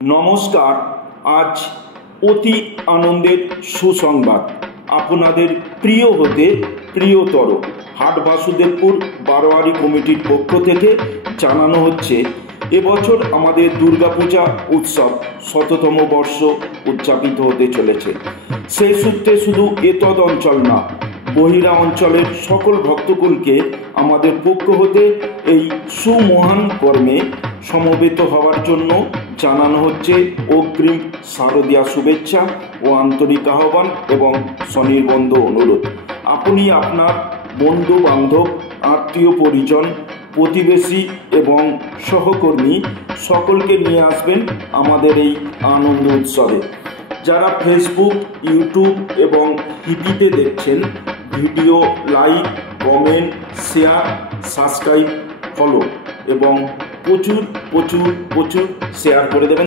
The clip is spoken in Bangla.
নমস্কার। আজ অতি আনন্দের সুসংবাদ আপনাদের প্রিয় হতে প্রিয়তর হাট বাসুদেবপুর বারোয়ারি কমিটির পক্ষ থেকে জানানো হচ্ছে, এবছর আমাদের দুর্গাপূজা উৎসব ১০০তম বর্ষ উদযাপিত হতে চলেছে। সেই সূত্রে শুধু এতদ অঞ্চল না, বহিরা অঞ্চলের সকল ভক্তকুলকে আমাদের পক্ষ হতে এই সুমহান কর্মে সমবেত হওয়ার জন্য জানানো হচ্ছে অগ্রিম শারদীয়া শুভেচ্ছা ও আন্তরিক আহ্বান এবং স্বনির্বন্ধ অনুরোধ। আপনি আপনার বন্ধু বান্ধব, আত্মীয় পরিজন, প্রতিবেশী এবং সহকর্মী সকলকে নিয়ে আসবেন আমাদের এই আনন্দ উৎসবে। যারা ফেসবুক, ইউটিউব এবং টিভিতে দেখছেন, video like, comment, share, subscribe, follow এবং প্রচুর শেয়ার করে দেবেন।